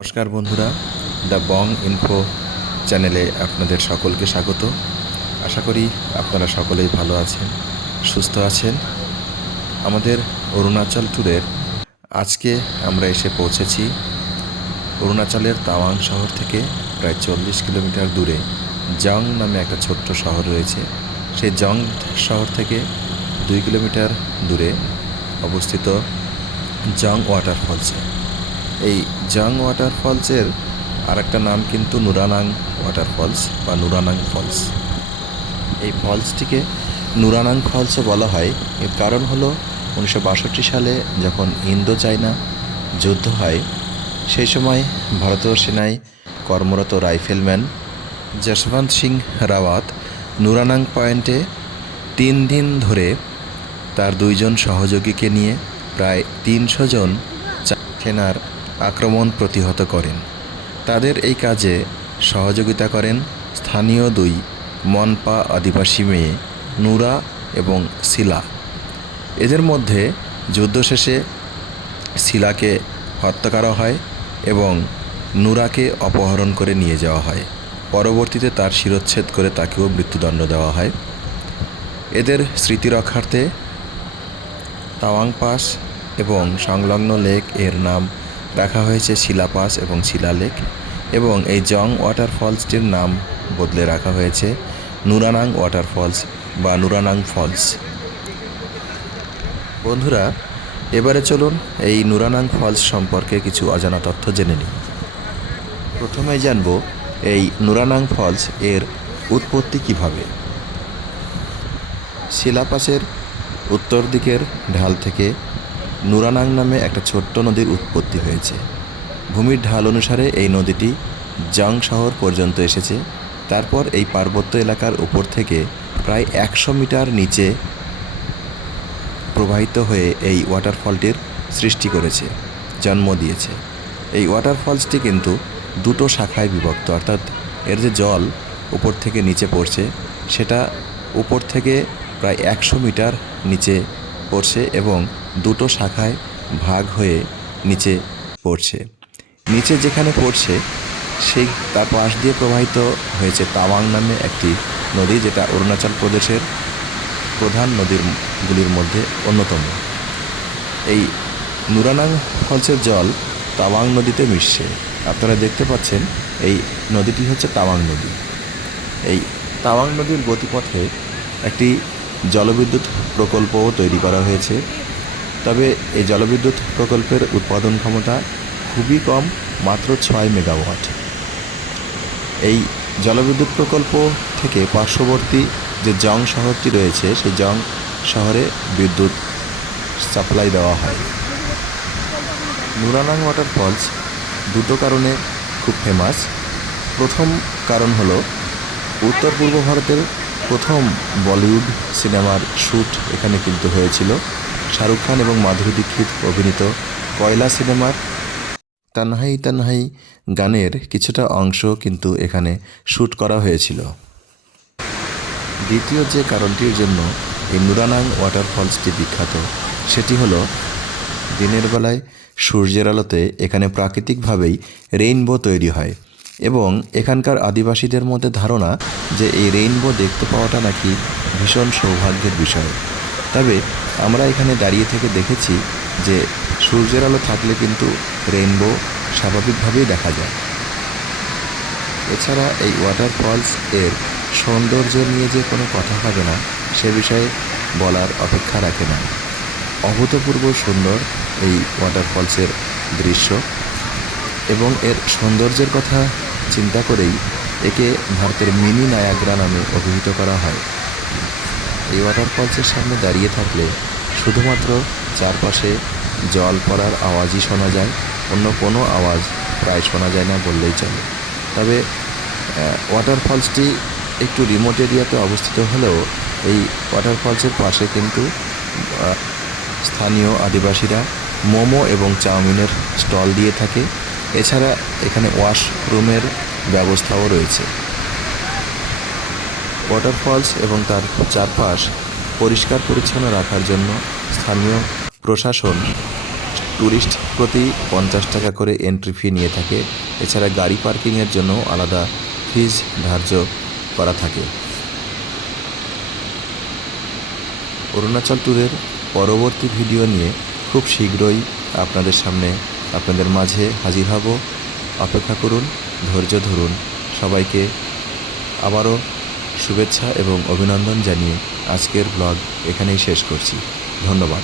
নমস্কার বন্ধুরা, the Bong info চ্যানেলে আপনাদের সকলকে স্বাগত। আশা করি আপনারা সকলেই ভালো আছেন, সুস্থ আছেন। আমাদের অরুণাচল ট্যুরের আজকে আমরা এসে পৌঁছেছি অরুণাচলের তাওয়াং শহর থেকে প্রায় 40 কিলোমিটার দূরে জং নামে একটা ছোট্ট শহর রয়েছে। সেই জং শহর থেকে 2 কিলোমিটার দূরে অবস্থিত জং ওয়াটারফলসে। এই জং ওয়াটারফলসের আরেকটা নাম কিন্তু নুরানাং ওয়াটারফলস বা নুরানাং ফলস। এই ফলসটিকে নুরানাং ফলসও বলা হয়। এর কারণ হলো 1962 সালে যখন ইন্দো চায়না যুদ্ধ হয়, সেই সময় ভারতীয় সেনায় কর্মরত রাইফেলম্যান যশবন্ত সিং রাওয়াত নুরানাং পয়েন্টে 3 দিন ধরে তার 2 জন সহযোগীকে নিয়ে প্রায় 300 জন সেনার আক্রমণ প্রতিহত করেন। তাদের এই কাজে সহযোগিতা করেন স্থানীয় 2 মনপা আদিবাসী মেয়ে নুরা এবং শিলা। এদের মধ্যে যুদ্ধ শেষে শিলাকে হত্যা করা হয় এবং নুরাকে অপহরণ করে নিয়ে যাওয়া হয়। পরবর্তীতে তার শিরচ্ছেদ করে তাকেও মৃত্যুদণ্ড দেওয়া হয়। এদের স্মৃতি রক্ষার্থে তাওয়াং পাস এবং সংলগ্ন লেক এর নাম রাখা হয়েছে শিলা পাস এবং শিলা লেক, এবং এই জং ওয়াটারফলসটির নাম বদলে রাখা হয়েছে নুরানাং ওয়াটারফলস বা নুরানাং ফলস। বন্ধুরা, এবারে চলুন এই নুরানাং ফলস সম্পর্কে কিছু অজানা তথ্য জেনে নিই। প্রথমেই জানব এই নুরানাং ফলস এর উৎপত্তি কিভাবে। শিলাপাসের উত্তর দিকের ঢাল থেকে নুরানাং নামে একটা ছোট্ট নদীর উৎপত্তি হয়েছে। ভূমির ঢাল অনুসারে এই নদীটি জং শহর পর্যন্ত এসেছে। তারপর এই পার্বত্য এলাকার উপর থেকে প্রায় 100 মিটার নিচে প্রবাহিত হয়ে এই ওয়াটারফলটির সৃষ্টি করেছে, জন্ম দিয়েছে। এই ওয়াটারফলসটি কিন্তু 2টো শাখায় বিভক্ত, অর্থাৎ এর যে জল উপর থেকে নিচে পড়ছে সেটা উপর থেকে প্রায় 100 মিটার নিচে পড়ছে এবং 2টো শাখায় ভাগ হয়ে নিচে পড়ছে। নিচে যেখানে পড়ছে সেই তার পাশ দিয়ে প্রবাহিত হয়েছে তাওয়াং নামে একটি নদী, যেটা অরুণাচল প্রদেশের প্রধান নদীগুলির মধ্যে অন্যতম। এই নুরানাং ফলসের জল তাওয়াং নদীতে মিশছে। আপনারা দেখতে পাচ্ছেন এই নদীটি হচ্ছে তাওয়াং নদী। এই তাওয়াং নদীর গতিপথে একটি জলবিদ্যুৎ প্রকল্পও তৈরি করা হয়েছে। তবে এই জলবিদ্যুৎ প্রকল্পের উৎপাদন ক্ষমতা খুবই কম, মাত্র 6 মেগাওয়াট। এই জলবিদ্যুৎ প্রকল্প থেকে পার্শ্ববর্তী যে জং শহরটি রয়েছে সেই জং শহরে বিদ্যুৎ সাপ্লাই দেওয়া হয়। নুরানাং ওয়াটারফলস 2টো কারণে খুব ফেমাস। প্রথম কারণ হলো উত্তর পূর্ব ভারতের প্রথম বলিউড সিনেমার শ্যুট এখানে কিন্তু হয়েছিল। শাহরুখ খান এবং মাধুরী দীক্ষিত অভিনীত কয়লা সিনেমার তানহাই তানহাই গানের কিছুটা অংশ কিন্তু এখানে শ্যুট করা হয়েছিল। দ্বিতীয় যে কারণটির জন্য এই নুরানাং ওয়াটারফলসটি বিখ্যাত সেটি হলো দিনের বেলায় সূর্যের আলোতে এখানে প্রাকৃতিকভাবেই রেইনবো তৈরি হয়, এবং এখানকার আদিবাসীদের মধ্যে ধারণা যে এই রেইনবো দেখতে পাওয়াটা নাকি ভীষণ সৌভাগ্যের বিষয়। তবে আমরা এখানে দাঁড়িয়ে থেকে দেখেছি যে সূর্যের আলো থাকলে কিন্তু রেইনবো স্বাভাবিকভাবেই দেখা যায়। এছাড়া এই ওয়াটারফলস এর সৌন্দর্য নিয়ে যে কোনো কথা হবে না সে বিষয়ে বলার অপেক্ষা রাখে না। অভূতপূর্ব সুন্দর এই ওয়াটারফলসের দৃশ্য, এবং এর সৌন্দর্যের কথা চিন্তা করেই একে ভারতের মিনি নায়াগ্রা নামে অভিহিত করা হয়। এই ওয়াটারফলসের সামনে দাঁড়িয়ে থাকলে শুধুমাত্র চারপাশে জল পড়ার আওয়াজই শোনা যায়, অন্য কোনো আওয়াজ প্রায় শোনা যায় না বললেই চলে। তবে ওয়াটারফলসটি একটু রিমোট এরিয়াতে অবস্থিত হলেও এই ওয়াটারফলসের পাশে কিন্তু স্থানীয় আদিবাসীরা মোমো এবং চাউমিনের স্টল দিয়ে থাকে। এছাড়া এখানে ওয়াশরুমের ব্যবস্থাও রয়েছে। ওয়াটারফলস এবং তার চারপাশ পরিষ্কার পরিচ্ছন্ন রাখার জন্য স্থানীয় প্রশাসন ট্যুরিস্ট প্রতি 50 টাকা করে এন্ট্রি ফি নিয়ে থাকে। এছাড়া গাড়ি পার্কিংয়ের জন্য আলাদা ফিজ ধার্য করা থাকে। অরুণাচল ট্যুরের পরবর্তী ভিডিও নিয়ে খুব শীঘ্রই আপনাদের মাঝে হাজির হব। অপেক্ষা করুন, ধৈর্য ধরুন। সবাইকে আবারও শুভেচ্ছা এবং অভিনন্দন জানিয়ে আজকের ব্লগ এখানেই শেষ করছি। ধন্যবাদ।